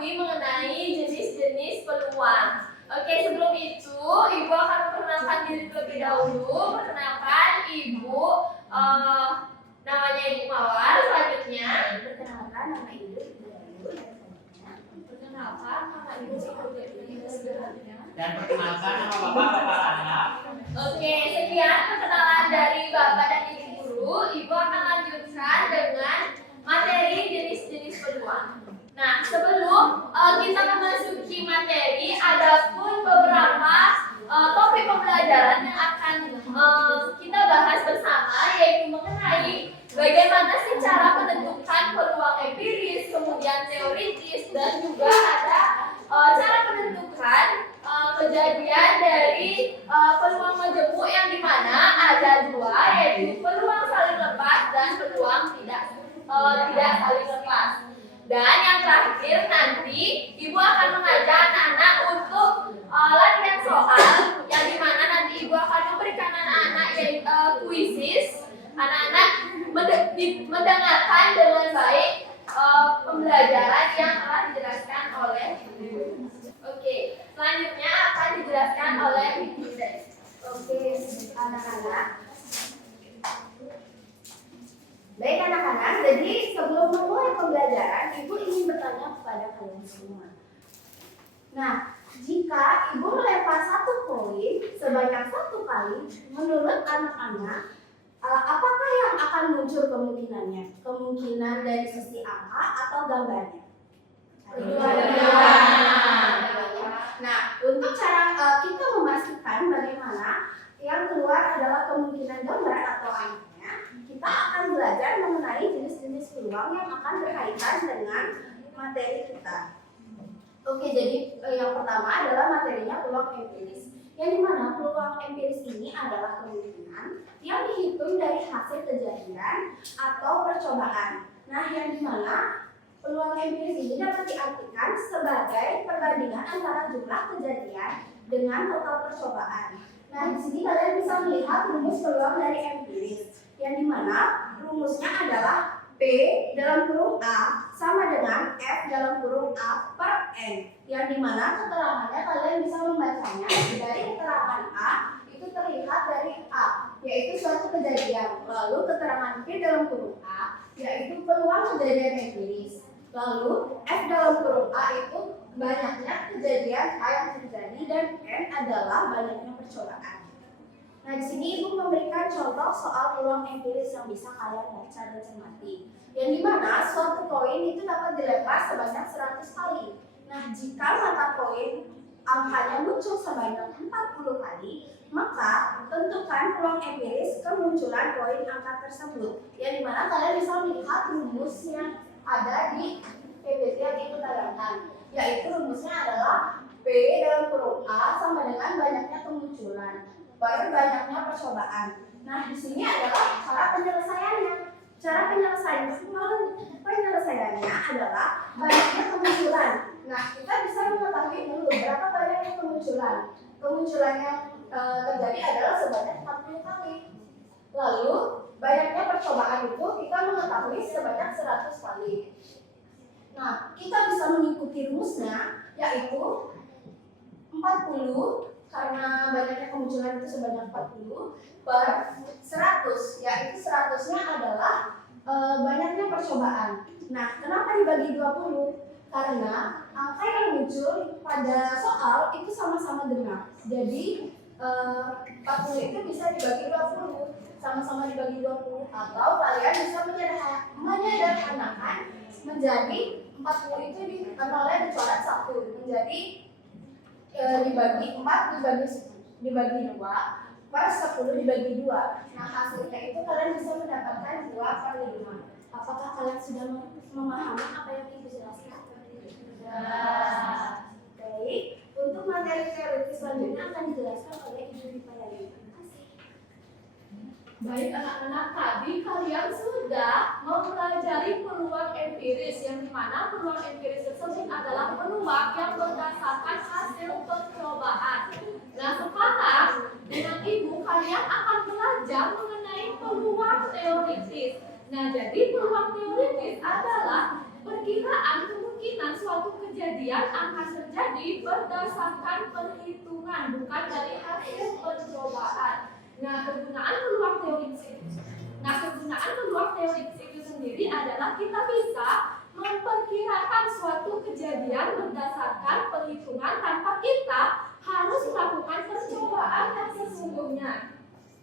mengetahui mengenai jenis-jenis peluang. Oke, sebelum itu Ibu akan memperkenalkan diri terlebih dahulu. Perkenalkan Ibu, namanya Ibu Mawar. Selanjutnya, Perkenalkan nama Ibu Ibu. Perkenalkan nama Ibu selanjutnya. Dan perkenalkan nama Bapak anak. Oke, sekian perkenalan dari Bapak dan Ibu guru. Ibu akan lanjutkan dengan materi jenis-jenis peluang. Nah, sebelum kita memasuki materi, ada pun beberapa topik pembelajaran yang akan kita bahas bersama, yaitu mengenai bagaimana sih cara menentukan peluang empiris, kemudian teoritis, dan juga ada cara menentukan kejadian dari peluang majemuk yang dimana ada dua, yaitu peluang saling lepas dan peluang tidak saling lepas. Dan yang terakhir nanti Ibu akan mengajak anak-anak untuk latihan soal, yang dimana nanti Ibu akan memberikan anak-anak kuisis. Anak-anak mendengarkan dengan baik pembelajaran yang telah dijelaskan oleh Ibu. Oke, selanjutnya akan dijelaskan oleh Ibu Des. Oke, anak-anak. Baik anak-anak, jadi sebelum memulai pembelajaran, Ibu ingin bertanya kepada kalian semua. Nah, jika Ibu melempar satu koin sebanyak 1 kali, menurut anak-anak, apakah yang akan muncul kemungkinannya? Kemungkinan dari sisi angka atau gambarnya? Kedua-duanya. Nah, untuk cara kita memastikan bagaimana yang keluar adalah kemungkinan gambar atau angkanya, kita akan belajar mengenai jenis-jenis peluang yang akan berkaitan dengan materi kita. Oke, jadi yang pertama adalah materinya peluang empiris. Yang dimana peluang empiris ini adalah kemungkinan yang dihitung dari hasil kejadian atau percobaan. Nah, yang dimana peluang empiris ini dapat diartikan sebagai perbandingan antara jumlah kejadian dengan total percobaan. Nah, di sini kalian bisa melihat rumus peluang dari empiris, yang dimana rumusnya adalah P dalam kurung A sama dengan F dalam kurung A per N, yang dimana keterangannya kalian bisa membacanya dari keterangan A itu terlihat dari A, yaitu suatu kejadian, lalu keterangan P dalam kurung A yaitu peluang kejadian empiris, lalu F dalam kurung A itu banyaknya kejadian A yang terjadi, dan N adalah banyaknya percobaan. Nah, di sini Ibu memberikan contoh soal peluang empiris yang bisa kalian baca dan cermati. Yang dimana suatu koin itu dapat dilempar sebanyak 100 kali. Nah, jika mata koin angkanya muncul sebanyak 40 kali, maka tentukan peluang empiris kemunculan koin angka tersebut. Yang dimana kalian bisa melihat rumus yang ada di PPT yang Ibu tayangkan, yaitu rumusnya adalah P dalam kurung A sama dengan banyaknya kemunculan per banyaknya percobaan. Nah, di sini adalah cara penyelesaiannya. Cara penyelesaiannya adalah banyaknya kemunculan. Nah, kita bisa mengetahui dulu berapa banyaknya kemunculan. Kemunculan yang terjadi adalah sebanyak 40 kali. Lalu, banyaknya percobaan itu kita mengetahui sebanyak 100 kali. Nah, kita bisa mengikuti rumusnya, yaitu 40 karena banyaknya kemunculan itu sebanyak 40 per 100, yaitu 100-nya adalah banyaknya percobaan. Nah, kenapa dibagi 20? Karena angka yang muncul pada soal itu sama-sama genap. Jadi 40 itu bisa dibagi 20, sama-sama dibagi 20, atau kalian bisa menyederhanakan menjadi 40 itu nolnya dicoret 1 menjadi dibagi 4 dibagi 2 per 10 dibagi 2. Nah, hasilnya itu kalian bisa mendapatkan 2/5. Apakah kalian sudah memahami apa yang Ibu jelaskan? Sudah. Baik, untuk materi teori selanjutnya akan dijelaskan oleh Ibu Dipayani. Terima kasih. Baik anak-anak, tadi kalian sudah mempelajari peluang empiris, yang dimana peluang empiris tersebut adalah peluang yang berdasarkan hasil percobaan. Nah, sekarang dengan Ibu kalian akan belajar mengenai peluang teoritis. Nah, jadi peluang teoritis adalah perkiraan kemungkinan kemungkinan suatu kejadian akan terjadi berdasarkan perhitungan, bukan dari hasil percobaan. Nah, kegunaan peluang teoritis itu sendiri adalah kita bisa memperkirakan suatu kejadian berdasarkan perhitungan tanpa kita harus melakukan percobaan yang sesungguhnya.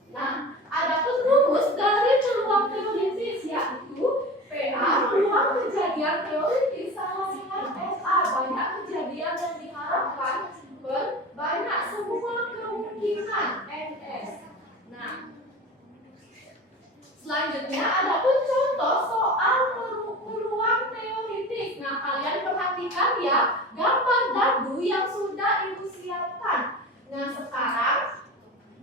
Nah, adapun rumus dari peluang teoritis yaitu PA peluang kejadian teoritis sama dengan SA banyak kejadian yang diharapkan per banyak semua kemungkinan NS. Nah, selanjutnya adapun contoh soal peluang teoritis. Nah, kalian perhatikan ya gambar dadu yang sudah ibu siapkan. Nah, sekarang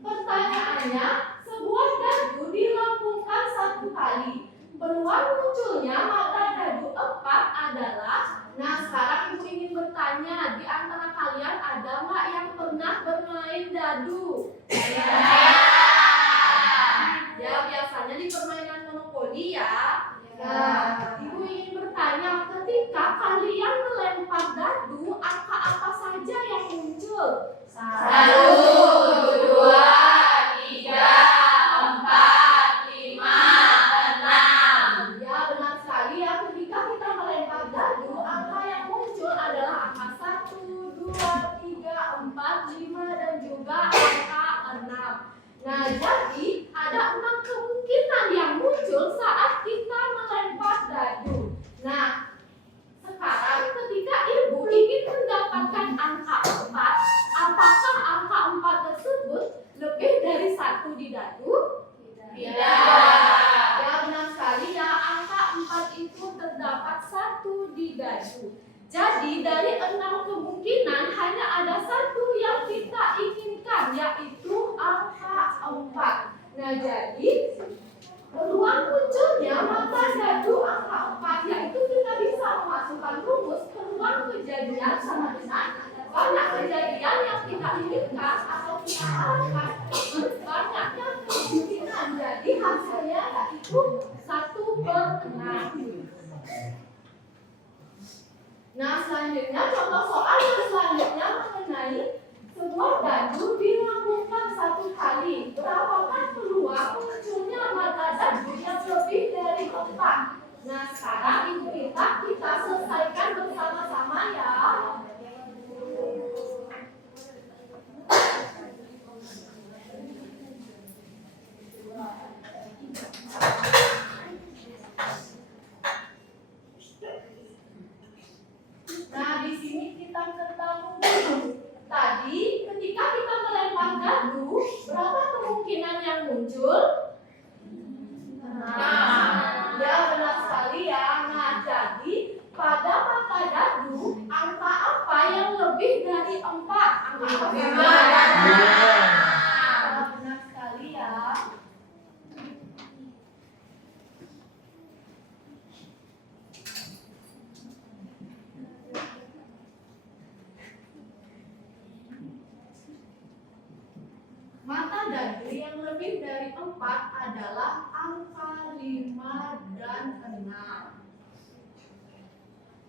pertanyaannya, sebuah dadu dilambungkan 1 kali. Peluang munculnya mata dadu 4 adalah. Nah, sekarang ibu ingin bertanya, di antara kalian ada nggak yang pernah bermain dadu? Ya, biasanya di permainan monopoli ya. Nah, ibu ingin bertanya, ketika kalian melempar dadu, angka apa saja yang muncul? 1, 2, 3, 4, 5, 6. Ya, benar sekali ya. Ketika kita melempar dadu, angka yang muncul adalah angka 1, 2, 3, 4, 5, dan juga angka 6. Nah, jadi ada 6 kemungkinan yang muncul saat kita melempar dadu. Nah, sekarang ketika ibu ingin mendapatkan angka 4, apakah angka 4 tersebut lebih dari 1 di dadu? Tidak. Ya, benar sekali ya, angka 4 itu terdapat 1 di dadu. Jadi dari 6 kemungkinan hanya ada 1 yang kita inginkan, yaitu angka 4. Nah, jadi peluang munculnya mata dadu angka 4, yaitu kita bisa memasukkan rumus peluang kejadian sama dengan banyak kejadian yang kita inginkan atau kita harapkan banyaknya kemungkinan. Jadi hasilnya yaitu 1/6. Nah, selanjutnya contoh soal yang selanjutnya mengenai sebuah dadu dilambungkan 1 kali. Berapakah peluang munculnya mata dadu yang lebih dari 4? Nah, sekarang ibu minta kita selesaikan bersama-sama ya. Nah, di sini kita ketahui tadi ketika kita melempar dadu, berapa kemungkinan yang muncul? Ya, benar sekali ya. Nah, jadi pada mata dadu, angka apa yang lebih dari 4? Angka apa? Benar sekali ya. Mata dadu yang lebih dari 4 adalah angka 5 dan 6.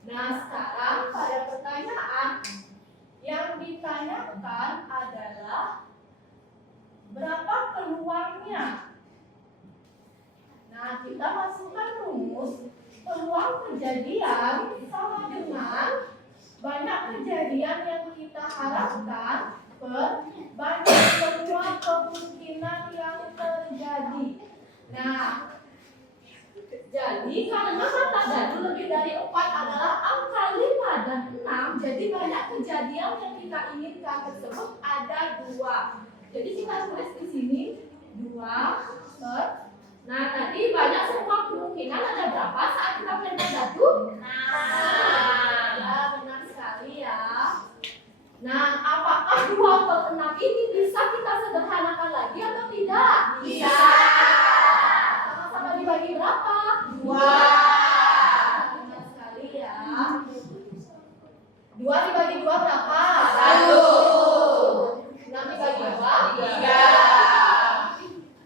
Nah, sekarang pada pertanyaan yang ditanyakan adalah berapa peluangnya? Nah, kita masukkan rumus peluang kejadian sama dengan banyak kejadian yang kita harapkan per banyak peluang kemungkinan yang terjadi. Nah, jadi karena mata dadu lebih dari 4 adalah angka 5 dan 6, jadi banyak kejadian yang kita inginkan tersebut ada 2. Jadi kita tulis di sini 2 per. Nah, tadi banyak semua kemungkinan ada berapa saat kita melempar dadu? Ya, benar sekali ya. Nah, apakah 2/6 ini bisa kita sederhanakan lagi atau tidak? Bisa. Sama-sama dibagi berapa? 2. Benar sekali ya. 2 dibagi 2 berapa? 1. 6 dibagi 2? 3.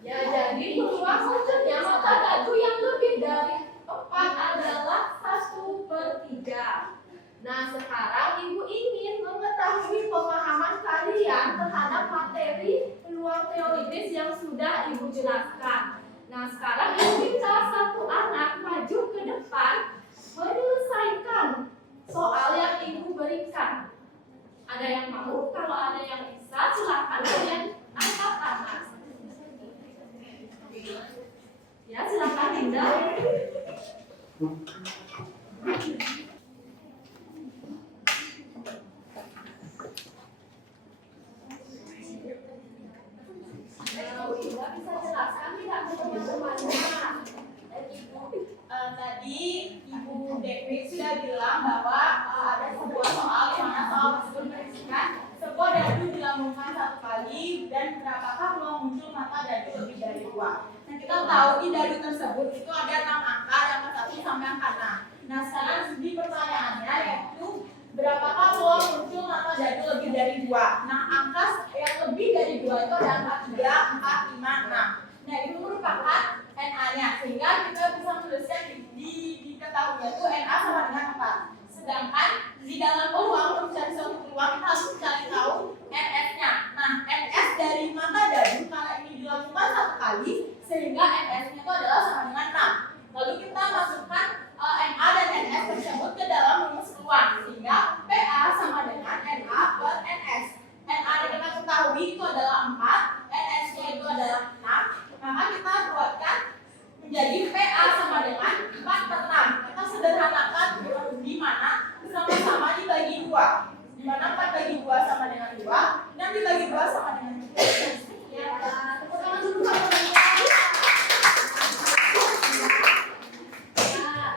Ya, jadi peluang munculnya mata dadu yang lebih dari 4 adalah 1/3. Nah, sekarang Ibu ingin mengetahui pemahaman kalian terhadap materi peluang teoritis yang sudah Ibu jelaskan. Nah, sekarang Ibu minta satu anak maju ke depan menyelesaikan soal yang Ibu berikan. Ada yang mau? Kalau ada yang bisa, silakan kalian angkat tangan. Ya, silakan Dinda. Bisa jelaskan tidak teman-temannya? Tadi Ibu Dewi sudah bilang bahwa ada sebuah soal yang mana soal tersebut berisikan sebuah dadu dilambungkan satu kali dan berapakah peluang muncul mata dadu lebih dari 2. Nah, kita tahu di dadu tersebut itu ada 6 angka, ada angka 1 sampai angka 6. Nah, sekarang di pertanyaannya yaitu berapakah peluang muncul mata dadu lebih dari 2. Nah, angka yang lebih dari 2 itu ada angka 3, 4, 5, 6. Nah, itu merupakan NA-nya, sehingga kita bisa menuliskan diketahui itu NA sama dengan 4. Sedangkan di dalam peluang, untuk mencari suatu peluang, kita harus mencari tahu NS-nya. Nah, NS dari mata dadu karena ini dilakukan satu kali, sehingga NS-nya itu adalah sama dengan 6. Lalu kita masukkan NA dan NS tersebut ke dalam rumus peluang, sehingga PA sama dengan NA per NS. NA yang kita ketahui itu adalah 4, NS-nya itu adalah 6, maka kita buatkan menjadi PA sama dengan 4 per 6. Kita sederhanakan di mana sama-sama dibagi 2. Di mana 4 bagi 2 sama dengan 2, 6 dibagi 2 sama dengan 3. Ya, tepuk tangan dulu teman-teman.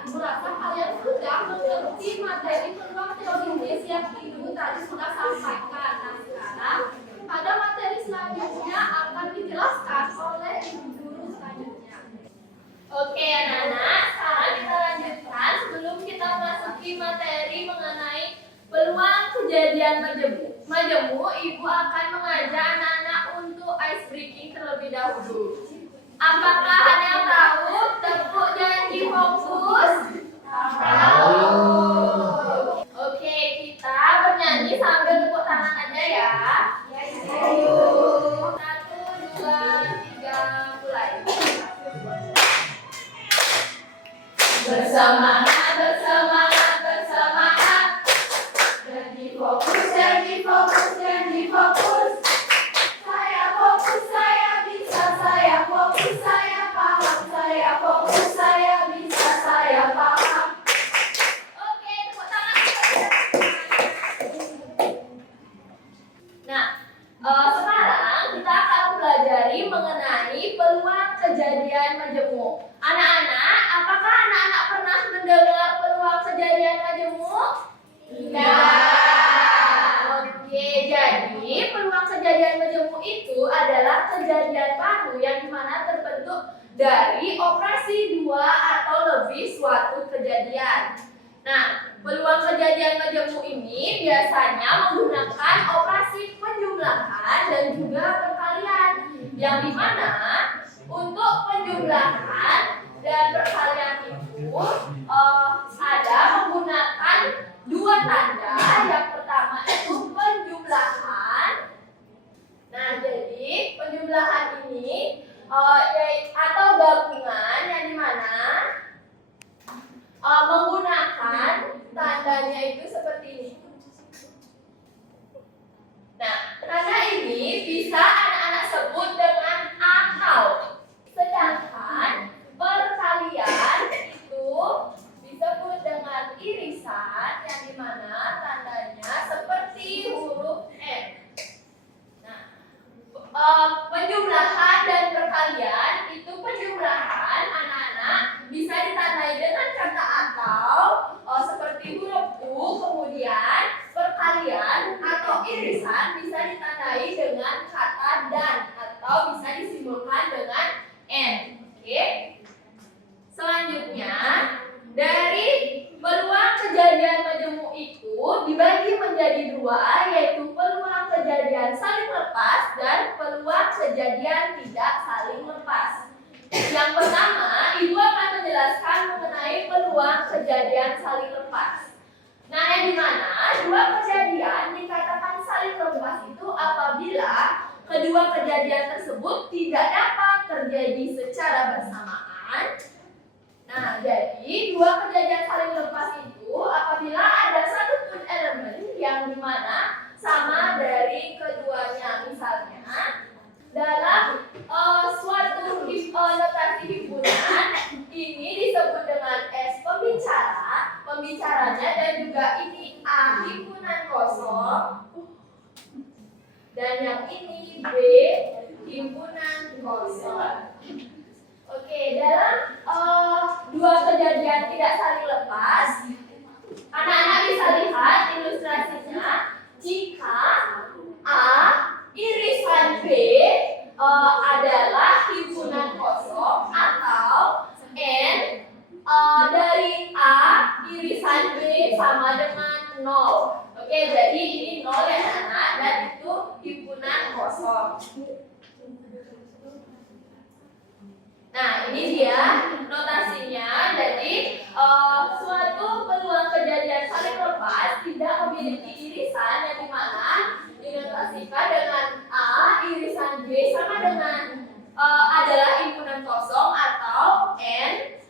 Ibu rasa kalian sudah mengerti materi peluang teoritis yang Ibu tadi sudah sampaikan. Nah, sekarang pada materi selanjutnya akan dijelaskan oleh Ibu Guru selanjutnya. Oke anak-anak, sekarang kita lanjutkan sebelum kita masuki materi mengenai peluang kejadian majemuk, Ibu akan mengajak anak-anak untuk ice breaking terlebih dahulu. Apakah ada yang tahu tepuk janji fokus? Tahu. Oke, kita bernyanyi sambil tepuk tangan aja ya. Ayo. 1, 2, 3, mulai. Bersemangat, bersemangat, bersemangat. Janji fokus, janji fokus, janji fokus. Saya fokus, saya bisa, saya fokus, saya paham, saya fokus, saya bisa, saya paham. Oke, tepuk tangan. Nah, sekarang kita akan pelajari mengenai peluang kejadian majemuk. Anak-anak, apakah anak-anak pernah mendengar peluang kejadian majemuk? Tidak. Oke, jadi peluang kejadian majemuk itu adalah kejadian baru yang dimana terbentuk dari operasi 2 atau lebih suatu kejadian. Nah, peluang kejadian majemuk ini biasanya menggunakan operasi penjumlahan dan juga perkalian, yang dimana untuk penjumlahan dan perkalian itu ada menggunakan 2 tanda. Yang pertama itu penjumlahan. Nah, jadi penjumlahan ini atau gabungan yang dimana menggunakan tandanya itu seperti ini. Nah, tanda ini bisa anak-anak sebut dengan atau. Sedangkan perkalian itu disebut dengan irisan yang dimana tandanya seperti huruf N. Nah, penjumlahan dan perkalian itu penjumlahan anak-anak bisa ditandai dengan kata atau seperti huruf U, kemudian perkalian atau irisan bisa ditandai dengan kata dan atau bisa disimbolkan dengan N. Oke. Selanjutnya, dari peluang kejadian majemuk itu dibagi menjadi 2, yaitu peluang kejadian saling lepas dan peluang kejadian tidak saling lepas. Yang pertama, Ibu akan menjelaskan mengenai peluang kejadian saling lepas. Nah, yang dimana dua kejadian dikatakan saling lepas itu apabila kedua kejadian tersebut tidak dapat terjadi secara bersamaan. Nah, jadi dua kejadian saling lepas itu apabila ada satu pun elemen yang dimana sama dari keduanya. Misalnya dalam suatu notasi himpunan ini disebut dengan S pembicaranya, dan juga ini A himpunan kosong, dan yang ini B himpunan kosong. Oke, dalam dua kejadian tidak saling lepas, anak-anak bisa lihat ilustrasinya. Jika A irisan B adalah himpunan kosong, atau N dari A irisan B sama dengan 0. Oke, jadi ini 0 ya anak, dan itu himpunan kosong. Nah, ini dia notasinya. Jadi suatu peluang kejadian saling lepas tidak memiliki irisan yang dimana dinotasikan dengan A irisan B sama dengan adalah himpunan kosong, atau N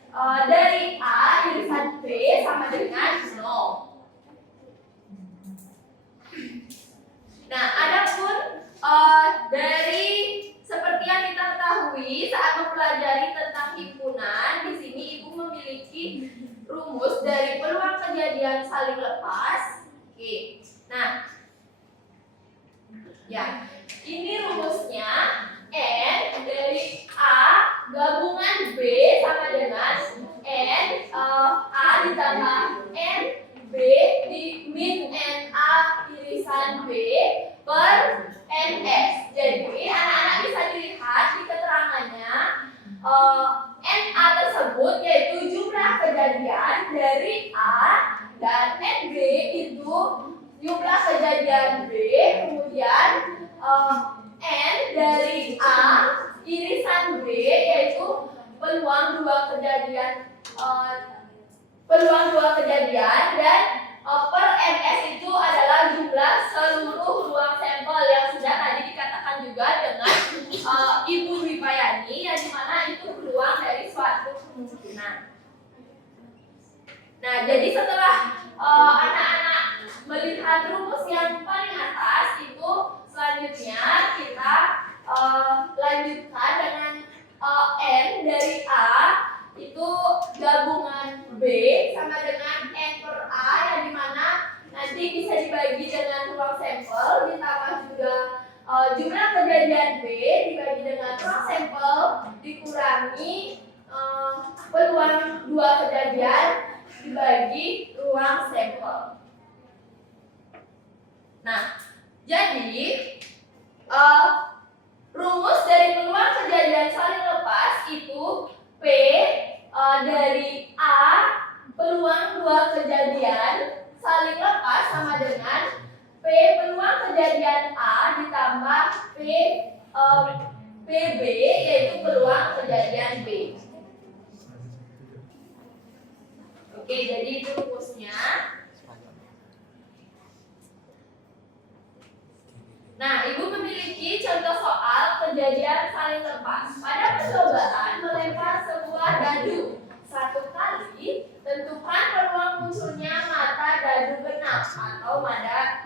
dari A irisan B sama dengan 0. Nah, adapun dari seperti yang kita ketahui saat mempelajari tentang himpunan, di sini Ibu memiliki rumus dari peluang kejadian saling lepas. Oke. Nah, ya, ini rumusnya. N dari A gabungan B sama dengan N A ditambah N B di min N A irisan B per NS. Jadi anak-anak bisa dilihat di keterangannya NA tersebut yaitu jumlah kejadian dari A, dan NB itu jumlah kejadian B, kemudian N dari A irisan B yaitu peluang dua kejadian dan per NS itu adalah jumlah seluruh ruang sampel yang sudah tadi dikatakan juga dengan Ibu Wipayani, yang dimana itu peluang dari suatu kemungkinan. Nah, jadi setelah anak-anak melihat rumus yang paling atas itu, selanjutnya kita lanjutkan dengan N dari A itu gabungan B sama dengan N per A, yang dimana nanti bisa dibagi dengan ruang sampel ditambah juga jumlah kejadian B dibagi dengan ruang sampel dikurangi peluang dua kejadian dibagi ruang sampel. Nah, jadi rumus dari peluang kejadian saling lepas itu P dari A peluang dua kejadian saling lepas sama dengan P peluang kejadian A ditambah PB yaitu peluang kejadian B. Oke, jadi itu rumusnya. Nah, Ibu memiliki contoh soal kejadian saling lepas. Pada percobaan melempar sebuah dadu satu kali, tentukan peluang munculnya mata dadu genap atau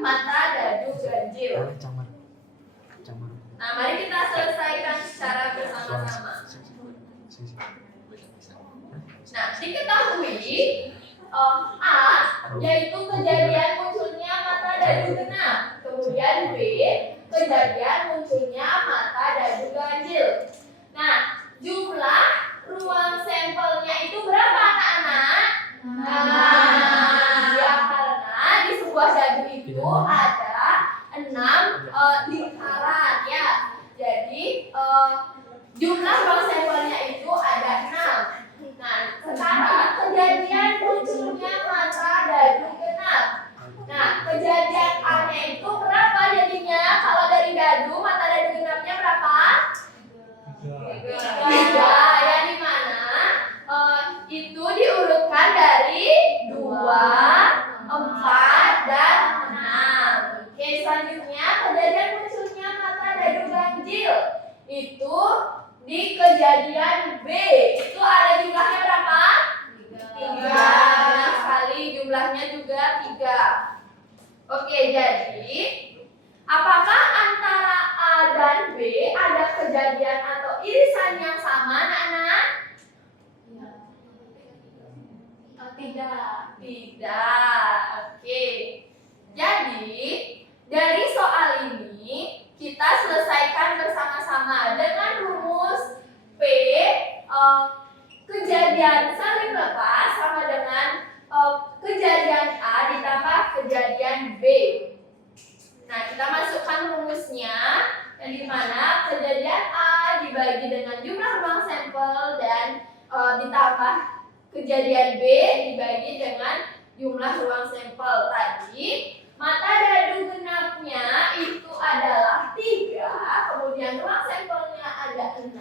mata dadu ganjil. Nah, mari kita selesaikan secara bersama-sama. Nah, diketahui A yaitu kejadian munculnya mata dadu genap, kemudian B kejadian munculnya mata dadu ganjil. Nah, jumlah ruang sampelnya itu berapa anak-anak? Ya, karena di sebuah dadu itu ada 6 lingkaran ya. Jadi jumlah ruang sampelnya itu ada 6. Nah, sekarang kejadian munculnya mata dadu genap. Nah, kejadian A-nya itu berapa jadinya? Kalau dari dadu, mata dadu genapnya berapa? 3. Yang dimana itu diurutkan dari 2, 4, belakangnya juga 3. Oke, jadi apakah antara A dan B ada kejadian atau irisan yang sama, anak-anak? Tidak. Tidak. Oke. Jadi, dari soal ini kita selesaikan bersama-sama dengan rumus P kejadian saling lepas sama dengan kejadian A ditambah kejadian B. Nah, kita masukkan rumusnya yang dimana kejadian A dibagi dengan jumlah ruang sampel dan ditambah kejadian B dibagi dengan jumlah ruang sampel. Tadi mata dadu genapnya itu adalah 3, kemudian ruang sampelnya ada 6,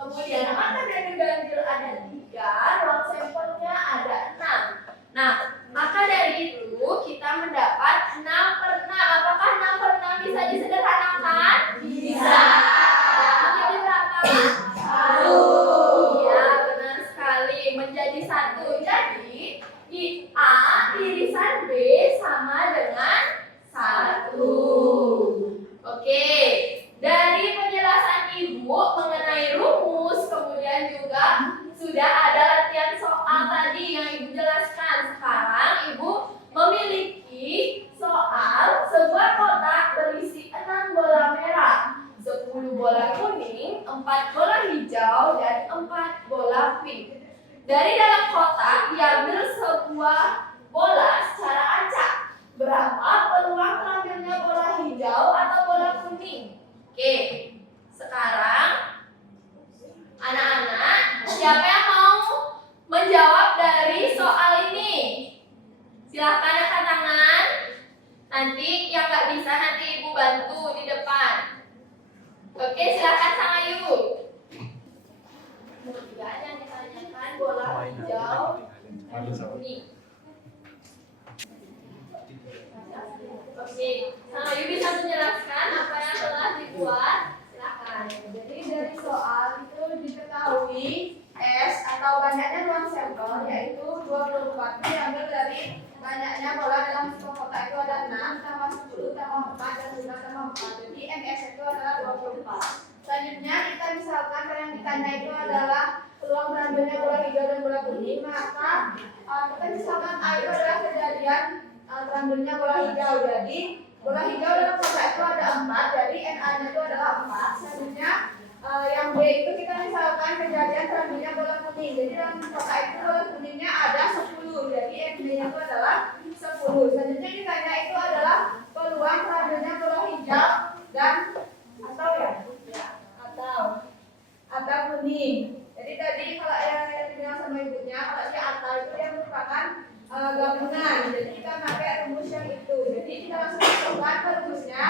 kemudian mata dadu ganjil ada 3, ruang sampelnya ada 6. Nah, maka dari itu kita mendapat 6/6. Apakah 6/6 bisa disederhanakan? Bisa. Menjadi berapa? 1. Iya, benar sekali. Menjadi 1. Jadi, A irisan B sama dengan 1. Oke. Dari penjelasan Ibu mengenai rumus, kemudian juga sudah ada latihan soal tadi yang Ibu jelaskan. Sekarang Ibu memiliki soal sebuah kotak berisi 6 bola merah, 10 bola kuning, 4 bola hijau, dan 4 bola pink. Dari dalam kotak diambil sebuah bola secara acak. Berapa peluang terambilnya bola hijau atau bola kuning? Oke, sekarang anak-anak, siapa yang mau menjawab dari soal ini? Silahkan angkat tangan. Nanti yang nggak bisa nanti Ibu bantu di depan. Oke, silahkan Sang Ayu. Kemudian yang ditanyakan bola hijau dan kuning. Oke, Sang Ayu bisa menjelaskan apa yang telah dibuat? Silahkan. Jadi dari soal itu diketahui S atau banyaknya ruang sampel yaitu 24 diambil dari banyaknya bola dalam sebuah kotak itu ada 6 tambah 10 tambah 4 dan 5 tambah 4. Jadi NS itu adalah 24. Selanjutnya kita misalkan yang ditanya itu adalah peluang terambilnya bola hijau dan bola kuning, maka kita misalkan A itu adalah kejadian terambilnya bola hijau. Jadi bola hijau dalam kotak itu ada 4, jadi NA-nya itu adalah 4. Selanjutnya yang B itu kita misalkan kejadian terambilnya bola kuning. Jadi dalam kotak itu bola kuningnya ada 10, jadi NB-nya itu adalah 10. Selanjutnya ditanya itu adalah peluang terambilnya bola hijau dan atau kuning. Jadi tadi kalau yang dibilang sama ibunya, kalau si atau itu yang merupakan gabungan. Jadi kita pakai rumus yang itu. Jadi kita langsung masukkan ke rumusnya.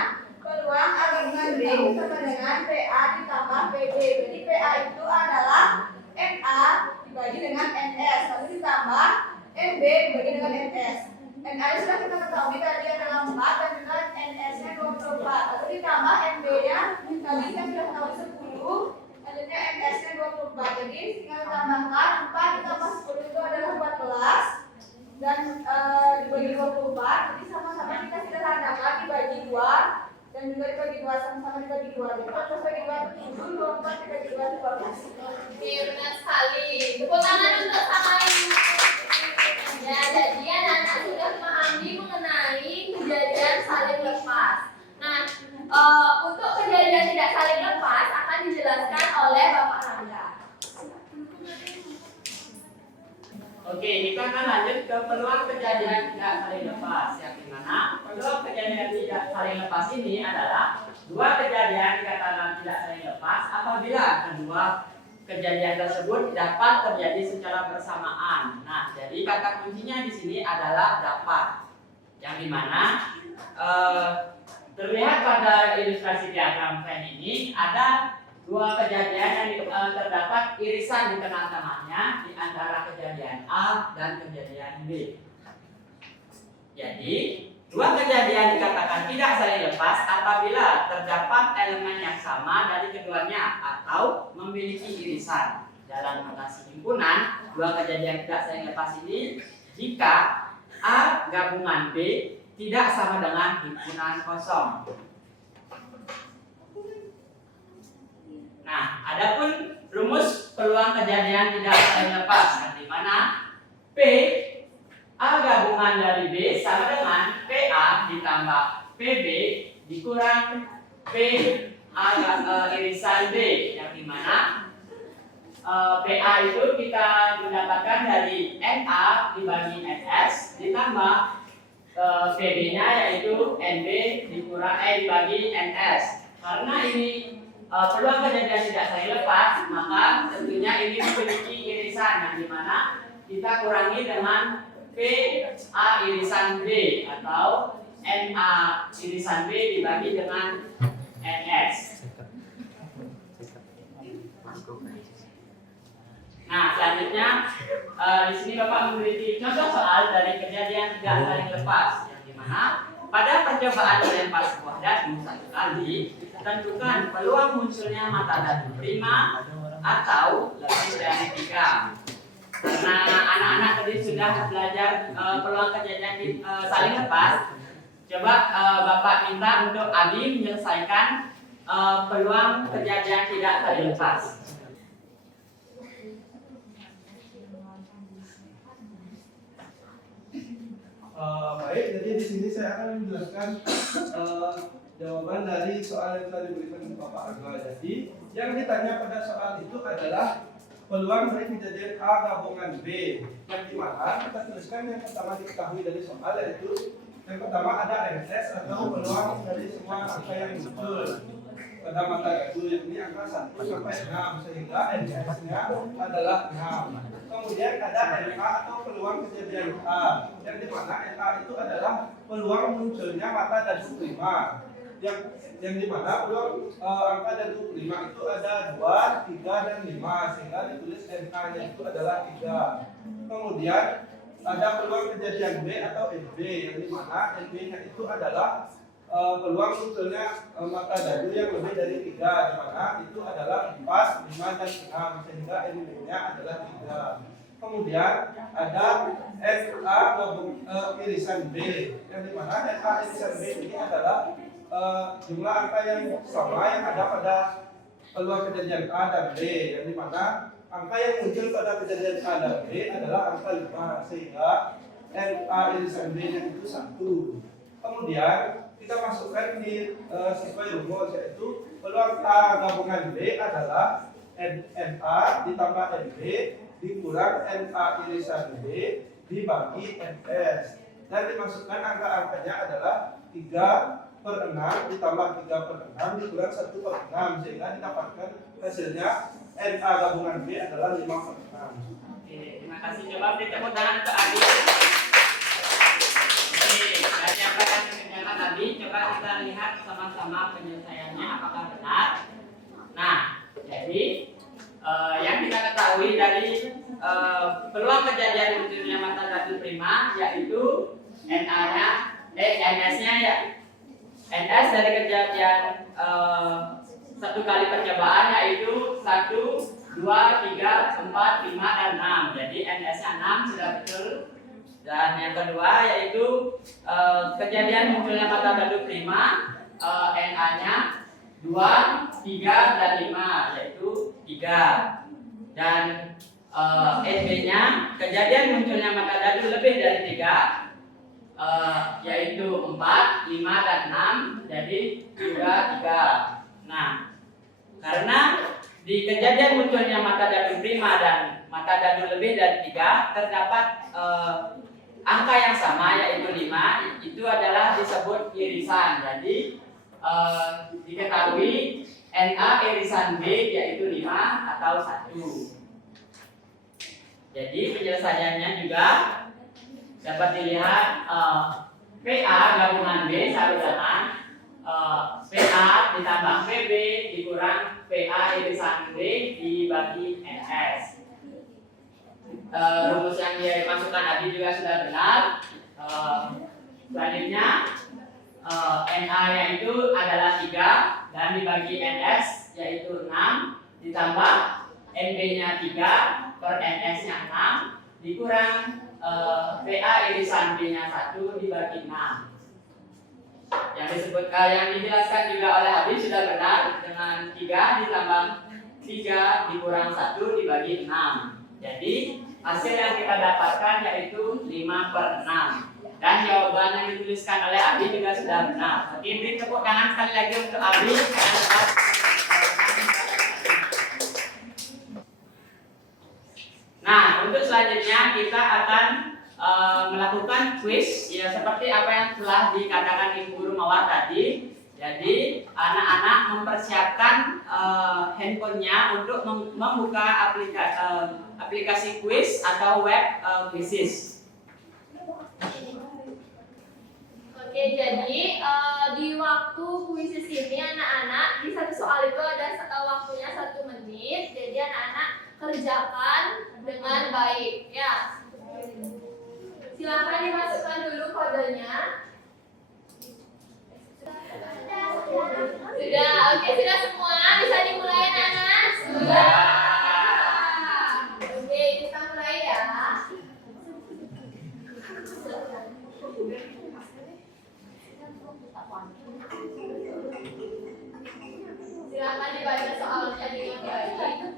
Peluang A gabungan B sama dengan PA ditambah PB. Jadi PA itu adalah NA dibagi dengan NS, lalu ditambah NB dibagi dengan NS. NA sudah kita ketahui tadi adalah 4 dan juga NS-nya 24. Lalu ditambah NB-nya tadi kita sudah tahu 10. Selanjutnya NS-nya 24. Jadi tinggal tambahkan 4 ditambah 10 itu adalah 14 dan dibagi 24. Jadi sama-sama kita sederhanakan dibagi 2 dan juga dibagi 2 sama-sama dibagi 2. Jadi 14 bagi 2 itu 7, 24 dibagi 2 itu 12. Benar sekali. Tepuk tangan untuk Sang Ayu. Ya, jadi anak-anak sudah memahami mengenai kejadian saling lepas. Nah, untuk kejadian tidak saling lepas akan dijelaskan oleh Bapak Rangga. Oke, kita akan lanjut ke peluang kejadian tidak saling lepas. Yang dimana peluang kejadian tidak saling lepas ini adalah dua kejadian dikatakan tidak saling lepas apabila kedua kejadian tersebut dapat terjadi secara bersamaan. Nah, jadi kata kuncinya di sini adalah dapat. Yang dimana terlihat pada ilustrasi diagram Venn ini ada dua kejadian yang terdapat irisan di tengah-tengahnya di antara kejadian A dan kejadian B. Jadi, dua kejadian dikatakan tidak saling lepas apabila terdapat elemen yang sama dari keduanya atau memiliki irisan. Dalam notasi himpunan, dua kejadian tidak saling lepas ini jika A gabungan B tidak sama dengan himpunan kosong. Nah, adapun rumus peluang kejadian tidak saling lepas, di mana P A gabungan dari B sama dengan PA ditambah PB dikurang P A irisan B, yang dimana PA itu kita mendapatkan dari NA dibagi NS ditambah PB-nya yaitu NB dikurang dibagi NS. Karena ini peluang kejadian tidak saling lepas, maka tentunya ini memiliki irisan yang dimana kita kurangi dengan PA irisan B atau NA irisan B dibagi dengan NS. Nah, selanjutnya di sini Bapak memiliki contoh soal dari kejadian tidak saling lepas, yang dimana pada percobaan melempar sebuah dadu satu kali, tentukan peluang munculnya mata dadu prima atau lebih dari 3. Karena anak-anak tadi sudah belajar peluang kejadian saling lepas, coba Bapak minta untuk Abi menyelesaikan peluang kejadian tidak saling lepas. Baik, jadi di sini saya akan menjelaskan jawaban dari soal yang tadi diberikan Bapak Angga. Jadi yang ditanya pada soal itu adalah peluang dari kejadian A gabungan B, yang dimana kita tuliskan yang pertama diketahui dari soal, yaitu yang pertama ada NS atau peluang dari semua angka yang muncul pada mata dadu, yakni angka 1 sampai 6, sehingga NS-nya adalah 6. Kemudian ada NA atau peluang kejadian A, yang dimana NA itu adalah peluang munculnya mata dadu prima, yang dimana peluang angka dadu prima itu ada 2, 3, dan 5, sehingga ditulis NA-nya itu adalah 3. Kemudian ada peluang kejadian B atau NB, yang dimana NB-nya itu adalah peluang munculnya mata dadu yang lebih dari 3, di mana itu adalah 4, 5, dan 6, sehingga NB-nya adalah 3. Kemudian ada NA irisan B, yang dimana NA irisan B ini adalah jumlah angka yang sama yang ada pada peluang kejadian A dan B, yang dimana angka yang muncul pada kejadian A dan B adalah angka 5, sehingga NA irisan B-nya itu 1. Kemudian kita masukkan di sesuai rumus, yaitu peluang A gabungan B adalah NA ditambah NB dikurang NA irisan B dibagi NS, dan dimasukkan angka-angkanya adalah 3/6 ditambah 3/6 dikurang 1/6, sehingga didapatkan hasilnya NA gabungan B adalah 5/6. Oke, terima kasih. Coba beri tepuk tangan untuk Adi. Oke, dari apa yang dikerjakan tadi, coba kita lihat sama-sama penyelesaiannya apakah benar. Nah, jadi yang kita ketahui dari peluang kejadian munculnya mata dadu prima yaitu NS-nya ya. NS dari kejadian satu kali percobaan yaitu 1, 2, 3, 4, 5, dan 6. Jadi NS-nya 6 sudah betul. Dan yang kedua yaitu kejadian munculnya mata dadu prima, NA-nya 2, 3, dan 5, yaitu 3. Dan NB-nya kejadian munculnya mata dadu lebih dari 3, yaitu 4, 5, dan 6, jadi juga 3. Nah, karena di kejadian munculnya mata dadu prima dan mata dadu lebih dari 3 terdapat angka yang sama yaitu 5, itu adalah disebut irisan. Jadi diketahui NA irisan B yaitu 5 atau 1. Jadi penyelesaiannya juga dapat dilihat PA gabungan B sama dengan PA ditambah PB dikurang PA irisan B dibagi NS. Rumus yang dimasukkan tadi juga sudah benar. Selanjutnya NA yaitu adalah 3 dan dibagi NS yaitu 6 ditambah NB-nya 3 per NS-nya 6 dikurang PA irisan B-nya 1 dibagi 6. Yang disebutkan, yang dijelaskan juga oleh Habib sudah benar, dengan 3 ditambah 3 dikurang 1 dibagi 6. Jadi hasil yang kita dapatkan yaitu 5/6. Dan jawaban yang dituliskan oleh Abi juga sudah benar. Oke, beri tepuk tangan sekali lagi untuk Abi. Nah, untuk selanjutnya kita akan melakukan quiz ya, seperti apa yang telah dikatakan Ibu Guru Mawar tadi. Jadi anak-anak mempersiapkan handphonenya untuk membuka aplikasi quiz atau web quizzes. Oke, jadi di waktu kuisis ini anak-anak di satu soal itu ada waktunya 1 menit. Jadi anak-anak kerjakan dengan baik ya. Silakan dimasukkan dulu kodenya. Sudah, oke, sudah semua bisa dimulai anak-anak? Sudah. Oke, kita mulai ya. Silakan dibaca soalnya dengan baik.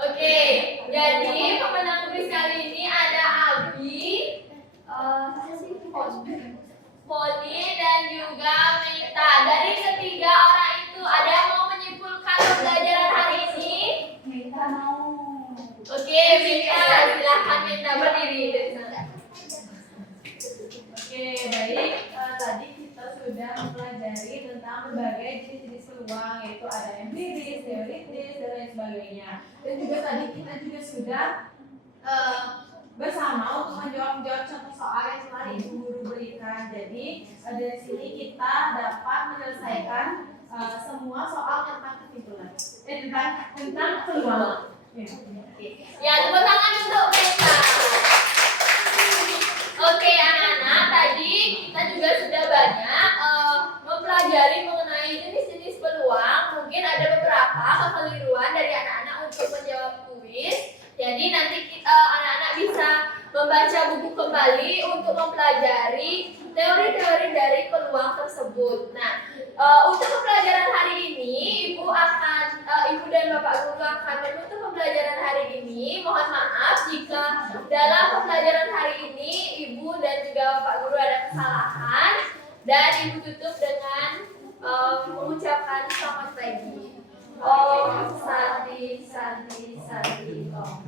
Oke, jadi pemenang kuis kali ini ada Abi, Poni dan juga Mita. Dari ketiga orang itu ada yang mau menyimpulkan pembelajaran hari ini? Mita mau. Oke, Mita, silakan Mita berdiri dari sana. Oke, baik. Tadi kita sudah mempelajari tentang berbagai jenis-jenis peluang, yaitu ada empiris, teoritis, dan lain sebagainya. Dan juga tadi kita juga sudah bersama untuk menjawab contoh soal yang telah Ibu Guru berikan. Jadi dari sini kita dapat menyelesaikan semua soal tentang kesimpulan, tentang peluang. Ya, tepuk tangan untuk Mita. Oke, anak-anak, tadi kita juga sudah banyak mempelajari mengenai jenis-jenis peluang. Mungkin ada beberapa kekeliruan dari anak-anak untuk menjawab kuis. Jadi nanti anak-anak bisa membaca buku kembali untuk mempelajari teori-teori dari peluang tersebut. Nah, untuk pembelajaran hari ini, Ibu dan Bapak Guru akan menutup pembelajaran hari ini. Mohon maaf jika dalam pembelajaran hari ini Ibu dan juga Bapak Guru ada kesalahan, dan Ibu tutup dengan mengucapkan selamat pagi. Om Santi Santi Santi Om.